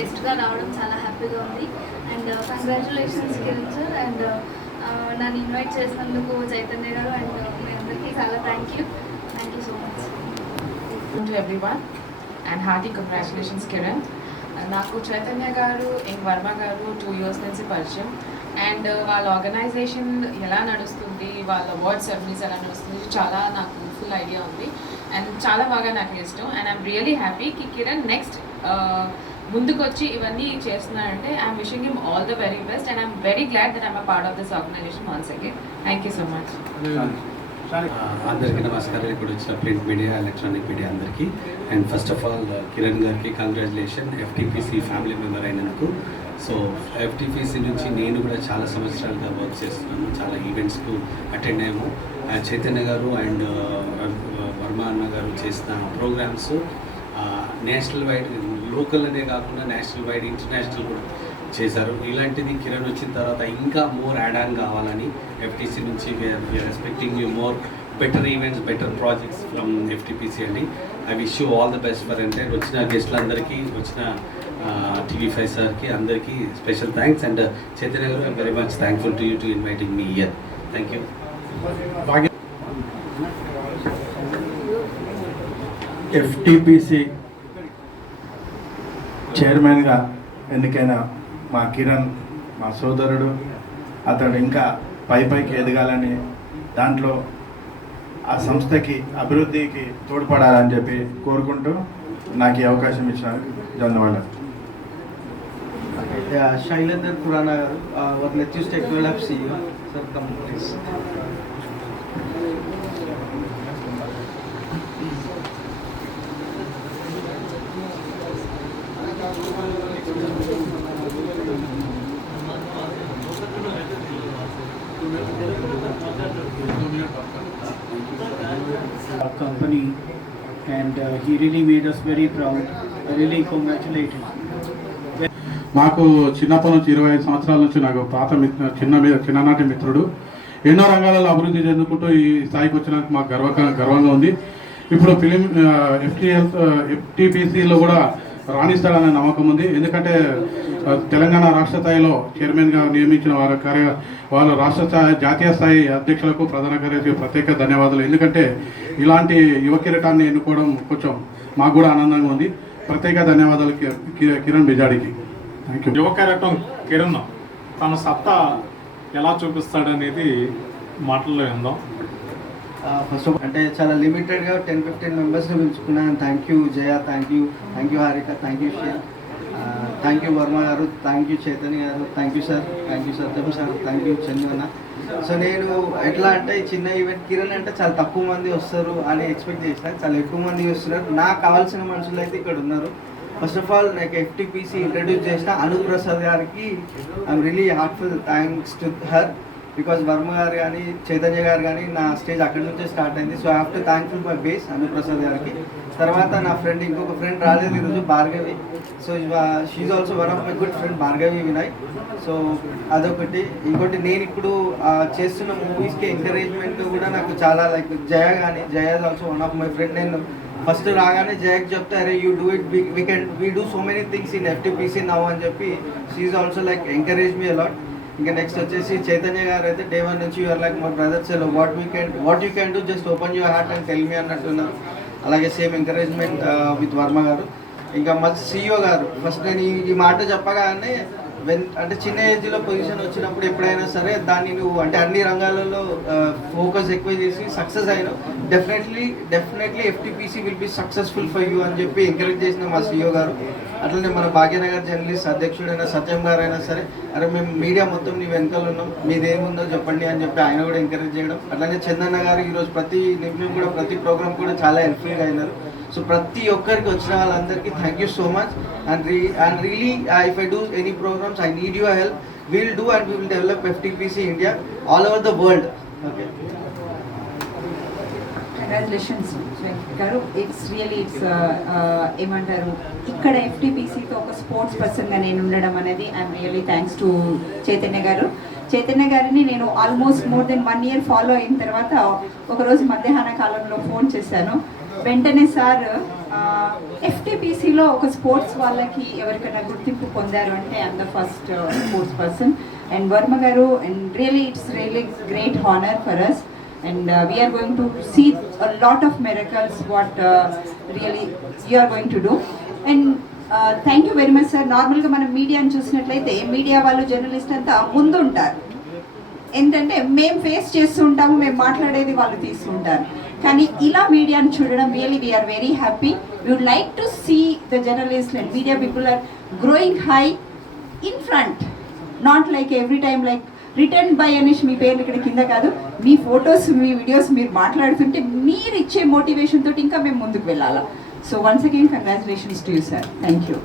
గెస్ట్గా రావడం చాలా హ్యాపీగా ఉంది. And congratulations Kiran sir. And నన్ను ఇన్వైట్ చేసినందుకు చైతన్య గారు అండ్ మీ అందరికీ చాలా thank you so much. To everyone and hearty congratulations Kiran. నాకు చైతన్య గారు అండ్ వర్మ గారు 2 years నుంచి పరిచయం. అండ్ వాళ్ళ ఆర్గనైజేషన్ ఎలా నడుస్తుంది, వాళ్ళ అవార్డ్ సెరమనీస్ ఎలా నడుస్తుంది చాలా నాకు ఫుల్ ఐడియా ఉంది. అండ్ చాలా బాగా నాకు ఇష్టం. అండ్ ఐఎమ్ రియలీ హ్యాపీ కి కిరణ్ నెక్స్ట్ ముందుకు వచ్చి ఇవన్నీ చేస్తున్నారంటే I'm wishing him all the very best. And I'm very glad that I'm a part of this organization once again. Thank you so much. అందరికీ నమస్కారం. ఇప్పుడు వచ్చిన ప్రింట్ మీడియా, ఎలక్ట్రానిక్ మీడియా అందరికీ. And first of all Kiran గారికి congratulation FTPC family member అయినందుకు. So FTPC నుంచి నేను కూడా చాలా సంవత్సరాలుగా వర్క్ చేస్తున్నాను, చాలా ఈవెంట్స్కు అటెండ్ అయ్యాము. చైతన్య గారు అండ్ వర్మ అన్న గారు చేసిన ప్రోగ్రామ్స్ నేషనల్ వైడ్, లోకల్ అనే కాకుండా నేషనల్ వైడ్, ఇంటర్నేషనల్ కూడా చేశారు. ఇలాంటిది కిరణ్ వచ్చిన తర్వాత ఇంకా మోర్ యాడ్ ఆన్ కావాలని ఎఫ్టీసీ నుంచి we are expecting you more better events, better projects from FTPC అండి. I wish you all the best for అంటే వచ్చిన గెస్ట్లందరికీ, వచ్చిన TV5 సార్కి అందరికీ స్పెషల్ థ్యాంక్స్. అండ్ చైతన్య గారు I'm very much thankful to you to inviting me here. Thank you. FTPC చైర్మన్గా ఎన్నికైన మా కిరణ్, మా సోదరుడు, అతడు ఇంకా పైకి ఎదగాలని, దాంట్లో ఆ సంస్థకి అభివృద్ధికి తోడ్పడాలని చెప్పి కోరుకుంటూ నాకు ఈ అవకాశం ఇచ్చినందుకు ధన్యవాదాలు. Shailendra Khurana garu, what let you take 12 CEO, sir, come please. Our company and he really made us very proud. I really congratulate him. నాకు చిన్నప్పటి నుంచి 25 సంవత్సరాల నుంచి నాకు పాత చిన్ననాటి మిత్రుడు. ఎన్నో రంగాలలో అభివృద్ధి చెందుకుంటూ ఈ స్థాయికి వచ్చినందుకు మాకు గర్వంగా ఉంది. ఇప్పుడు ఫిలిం ఎఫ్టీపీసీలో కూడా రాణిస్తాడనే నమ్మకం ఉంది. ఎందుకంటే తెలంగాణ రాష్ట్ర స్థాయిలో చైర్మన్గా నియమించిన వాళ్ళ రాష్ట్ర స్థాయి, జాతీయ స్థాయి అధ్యక్షులకు, ప్రధాన కార్యదర్శికి ప్రత్యేక ధన్యవాదాలు. ఎందుకంటే ఇలాంటి యువ కిరీటాన్ని ఎన్నుకోవడం కొంచెం మాకు కూడా ఆనందంగా ఉంది. ప్రత్యేక ధన్యవాదాలు కిరణ్ బిజాడికి. Thank you. యువ కెరటం కిరణ్ తన సత్తా ఎలా చూపిస్తాడనేది మాటల్లో విందాం. ఫస్ట్ ఆఫ్ అంటే చాలా లిమిటెడ్గా 10-15 మెంబర్స్ని పిలుచుకున్నాను. Thank you Jaya, thank you Harika, thank you Sher, thank you Varma garu, thank you Chaitanya garu, thank you sir, thank you Satyam sir, thank you Chandana. So నేను ఎట్లా అంటే ఈ చిన్న ఈవెంట్ కిరణ్ అంటే చాలా తక్కువ మంది వస్తారు అని ఎక్స్పెక్ట్ చేసిన, చాలా ఎక్కువ మంది వస్తున్నారు. నాకు కావాల్సిన మనుషులు అయితే ఇక్కడ ఉన్నారు. ఫస్ట్ ఆఫ్ ఆల్ నాకు ఎఫ్టీపీసీ ఇంట్రడ్యూస్ చేసిన అనూప్ ప్రసాద్ గారికి I'm really heartful thanks to her, because Varma గారు కానీ చైతన్య గారు కానీ నా స్టేజ్ అక్కడి నుంచే స్టార్ట్ అయింది. So I have to thankful my base Anoop Prasad గారికి. తర్వాత నా ఫ్రెండ్, ఇంకొక ఫ్రెండ్ రాలేదు ఈరోజు, Bhargavi. So she also one of my good friend Bhargavi Vinay. So అదొకటి. ఇంకోటి నేను ఇప్పుడు చేస్తున్న మూవీస్కి ఎంకరేజ్మెంట్ కూడా నాకు చాలా లైక్ జయ కానీ, Jaya is also one of my friend. నేను ఫస్ట్ రాగానే జయకి చెప్తే అరే you do it, we do so many things in FTPC now అని చెప్పి she also like encourage me a lot. ఇంకా నెక్స్ట్ వచ్చేసి చైతన్య గారు అయితే డే 1 నుంచి you are like my brother, tell what you can do, just open your heart and tell me అన్నట్టున్నారు. అలాగే same encouragement with Varma గారు. ఇంకా మా CEO గారు, ఫస్ట్ నేను ఈ మాట చెప్పగానే అంటే చిన్న ఏజ్లో పొజిషన్ వచ్చినప్పుడు ఎప్పుడైనా సరే దాన్ని నువ్వు అంటే అన్ని రంగాలలో ఫోకస్ ఎక్కువ చేసి సక్సెస్ అయినావు, definitely FTPC will be successful for you అని చెప్పి ఎంకరేజ్ చేసిన మా CEO గారు. అట్లనే మన భాగ్యనగర్ జర్నలిస్ట్ అధ్యక్షుడైన సత్యం గారు అయినా సరే, అరే మేము మీడియా మొత్తం నీ వెనకాల ఉన్నాం, మీదేముందో చెప్పండి అని చెప్పి ఆయన కూడా ఎంకరేజ్ చేయడం. అట్లనే చందన్న గారు ఈరోజు ప్రతి నిమిషం కూడా ప్రతి ప్రోగ్రామ్ కూడా చాలా హెల్ప్ఫుల్గా అయినారు. సో ప్రతి ఒక్కరికి వచ్చిన వాళ్ళందరికీ thank you so much. And really if I do any programs I need your help, will do and we will develop FTPC India all over the world. Okay, congratulations గారు. It's ఏమంటారు, ఇక్కడ ఎఫ్టీపీసీతో ఒక sports పర్సన్గా నేను ఉండడం అనేది I'm really thanks to Chaitanya garu. Chaitanya గారిని నేను almost more than 1 year follow అయిన తర్వాత ఒకరోజు మధ్యాహ్న కాలంలో ఫోన్ చేశాను. వెంటనే సార్ ఎఫ్టీపీసీలో ఒక స్పోర్ట్స్ వాళ్ళకి ఎవరికైనా గుర్తింపు పొందారు అంటే I'm the first sports person and Varma garu and really it's really great honour for us and we are going to see a lot of miracles what really you are going to do and thank you very much sir. నార్మల్గా మనం మీడియాని చూసినట్లయితే media వాళ్ళు journalist అంతా ముందుంటారు, ఏంటంటే మేము face చేస్తూ ఉంటాము, మేము మాట్లాడేది వాళ్ళు తీసుకుంటారు. కానీ ఇలా మీడియాని చూడడం really we're very happy. We would like to see the journalist and media people are growing high in front, not like every time like return by అనేసి మీ పేర్లు ఇక్కడ కింద కాదు, మీ ఫొటోస్ మీ వీడియోస్ మీరు మాట్లాడుతుంటే మీరు ఇచ్చే మోటివేషన్ తోటి ఇంకా మేము ముందుకు వెళ్ళాలా. So once again congratulations to you sir. Thank you.